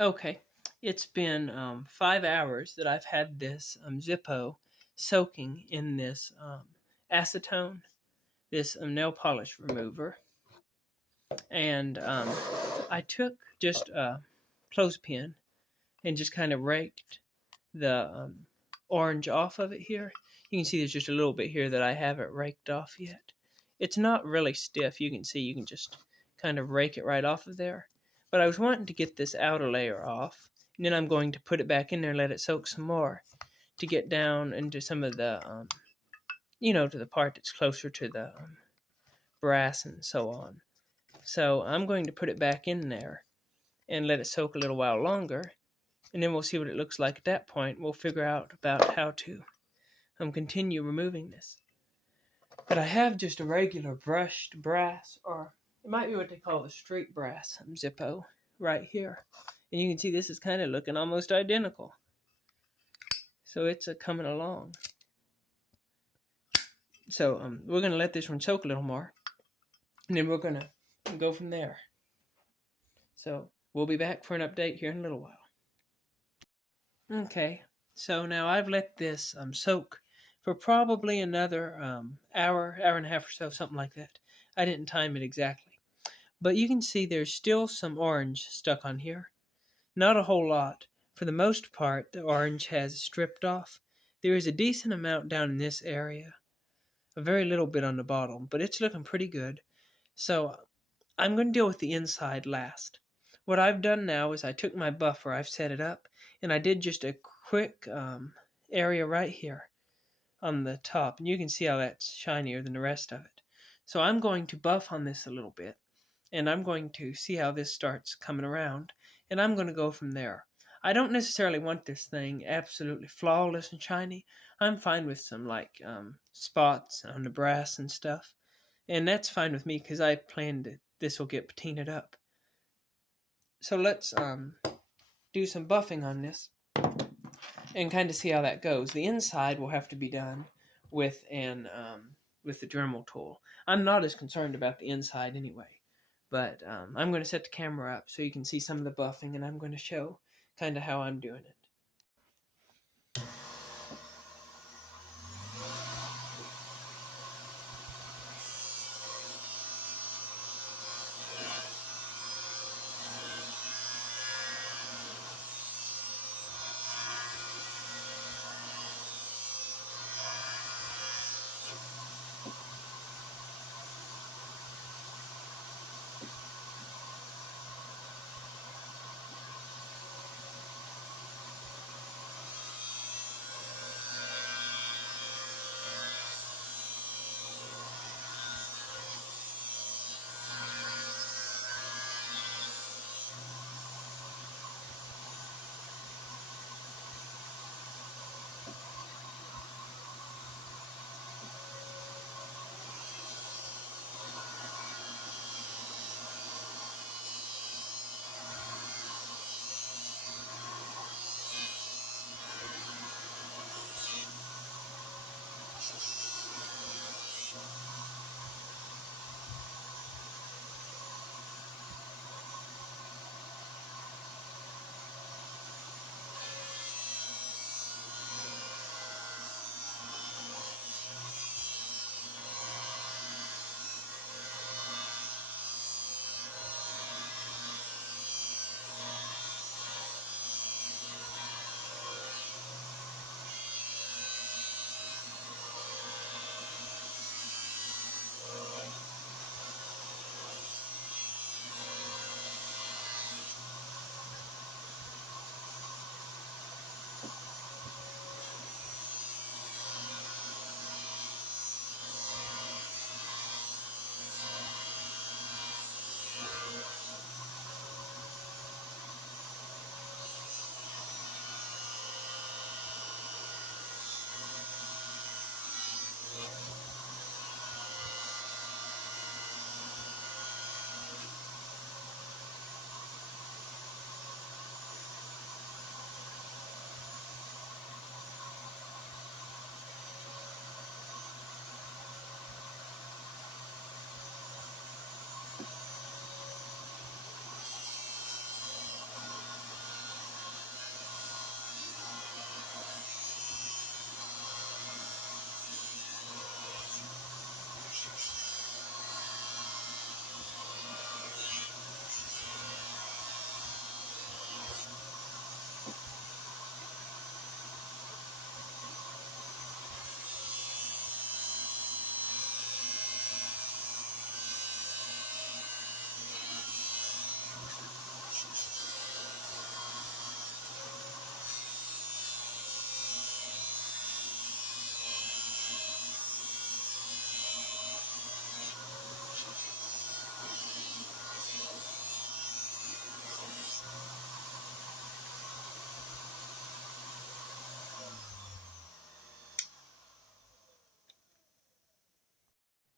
Okay, it's been 5 hours that I've had this Zippo soaking in this acetone, this nail polish remover, and I took just a clothespin and just kind of raked the orange off of it here. You can see there's just a little bit here that I haven't raked off yet. It's not really stiff. You can see you can just kind of rake it right off of there. But I was wanting to get this outer layer off, and then I'm going to put it back in there and let it soak some more to get down into some of the, to the part that's closer to the brass and so on. So I'm going to put it back in there and let it soak a little while longer, and then we'll see what it looks like at that point. We'll figure out about how to continue removing this. But I have just a regular brushed brass, or it might be what they call the street brass Zippo right here. And you can see this is kind of looking almost identical. So it's coming along. So we're going to let this one soak a little more, and then we're going to go from there. So we'll be back for an update here in a little while. Okay, so now I've let this soak for probably another hour and a half or so, something like that. I didn't time it exactly. But you can see there's still some orange stuck on here. Not a whole lot. For the most part, the orange has stripped off. There is a decent amount down in this area. A very little bit on the bottom, but it's looking pretty good. So I'm going to deal with the inside last. What I've done now is I took my buffer, I've set it up, and I did just a quick area right here on the top. And you can see how that's shinier than the rest of it. So I'm going to buff on this a little bit, and I'm going to see how this starts coming around, and I'm going to go from there. I don't necessarily want this thing absolutely flawless and shiny. I'm fine with some spots on the brass and stuff, and that's fine with me because I planned that this will get patinaed up. So let's do some buffing on this and kind of see how that goes. The inside will have to be done with the Dremel tool. I'm not as concerned about the inside anyway, but I'm going to set the camera up so you can see some of the buffing, and I'm going to show kind of how I'm doing it.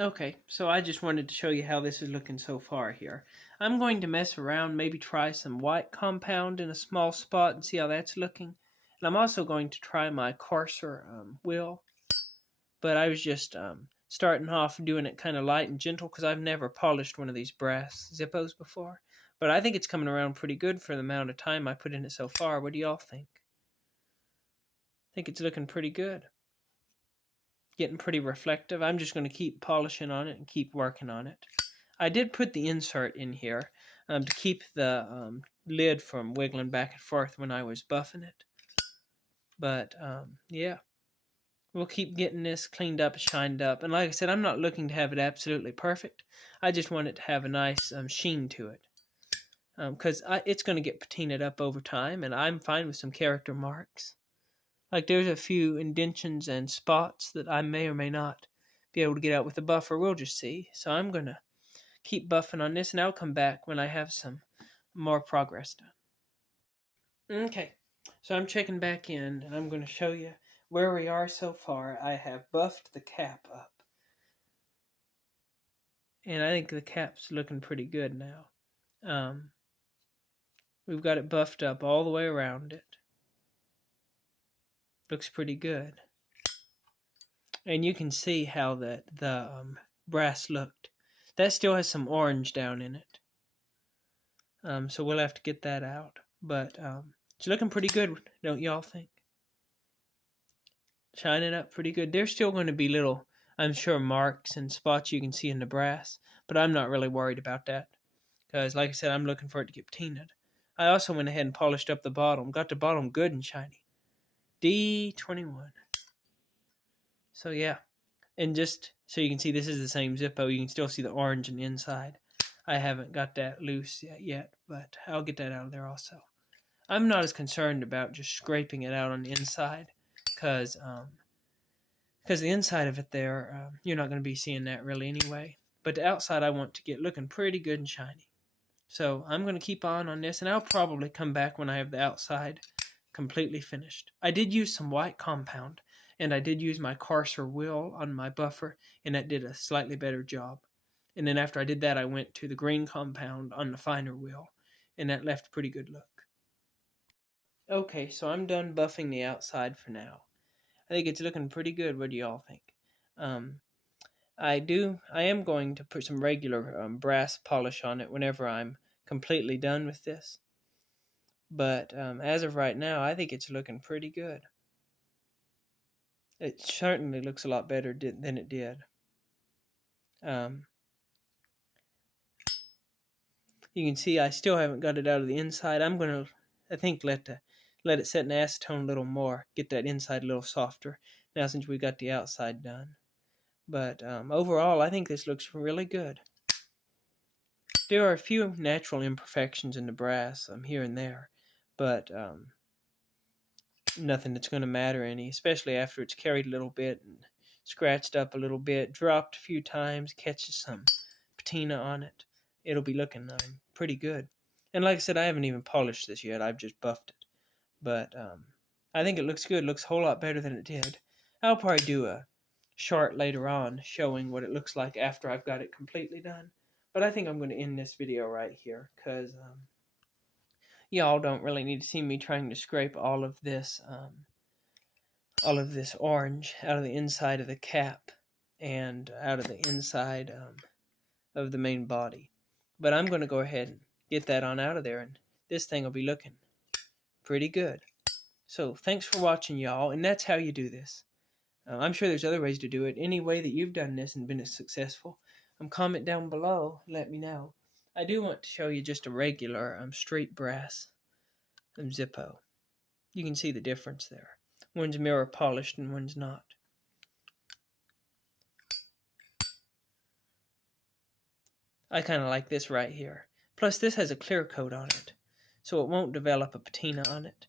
Okay, so I just wanted to show you how this is looking so far here. I'm going to mess around, maybe try some white compound in a small spot and see how that's looking. And I'm also going to try my coarser wheel, but I was just starting off doing it kind of light and gentle because I've never polished one of these brass Zippos before. But I think it's coming around pretty good for the amount of time I put in it so far. What do y'all think? I think it's looking pretty good. Getting pretty reflective. I'm just going to keep polishing on it and keep working on it. I did put the insert in here to keep the lid from wiggling back and forth when I was buffing it. But yeah, we'll keep getting this cleaned up, shined up. And like I said, I'm not looking to have it absolutely perfect. I just want it to have a nice sheen to it. Because it's going to get patinaed up over time, and I'm fine with some character marks. Like there's a few indentions and spots that I may or may not be able to get out with the buffer. We'll just see. So I'm going to keep buffing on this, and I'll come back when I have some more progress done. Okay, so I'm checking back in, and I'm going to show you where we are so far. I have buffed the cap up, and I think the cap's looking pretty good now. We've got it buffed up all the way around it. Looks pretty good. And you can see how the brass looked. That still has some orange down in it. So we'll have to get that out. But it's looking pretty good, don't y'all think? Shining up pretty good. There's still going to be little, I'm sure, marks and spots you can see in the brass. But I'm not really worried about that. Because, like I said, I'm looking for it to get patinaed. I also went ahead and polished up the bottom. Got the bottom good and shiny. D21. So yeah, and just so you can see, this is the same Zippo. You can still see the orange on the inside. I haven't got that loose yet, but I'll get that out of there also. I'm not as concerned about just scraping it out on the inside, because the inside of it there, you're not going to be seeing that really anyway. But the outside I want to get looking pretty good and shiny. So I'm going to keep on this, and I'll probably come back when I have the outside completely finished. I did use some white compound, and I did use my coarser wheel on my buffer, and that did a slightly better job. And then after I did that, I went to the green compound on the finer wheel, and that left a pretty good look. Okay, so I'm done buffing the outside for now. I think it's looking pretty good. What do y'all think? I am going to put some regular brass polish on it whenever I'm completely done with this. But as of right now, I think it's looking pretty good. It certainly looks a lot better than it did. You can see I still haven't got it out of the inside. I'm going to, I think, let it set in acetone a little more, get that inside a little softer, now since we got the outside done. But overall, I think this looks really good. There are a few natural imperfections in the brass here and there, but nothing that's going to matter any, especially after it's carried a little bit and scratched up a little bit, dropped a few times, catches some patina on it. It'll be looking pretty good. And like I said, I haven't even polished this yet. I've just buffed it. But I think it looks good. It looks a whole lot better than it did. I'll probably do a short later on showing what it looks like after I've got it completely done. But I think I'm going to end this video right here because y'all don't really need to see me trying to scrape all of this orange out of the inside of the cap and out of the inside of the main body. But I'm going to go ahead and get that on out of there, and this thing will be looking pretty good. So thanks for watching, y'all, and that's how you do this. I'm sure there's other ways to do it. Any way that you've done this and been successful, comment down below, let me know. I do want to show you just a regular straight brass Zippo. You can see the difference there. One's mirror polished and one's not. I kind of like this right here. Plus this has a clear coat on it, so it won't develop a patina on it.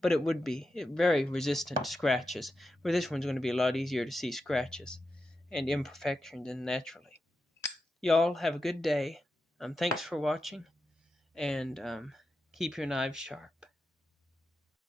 But it would be very resistant to scratches, where this one's going to be a lot easier to see scratches and imperfections than naturally. Y'all have a good day. Thanks for watching, and keep your knives sharp.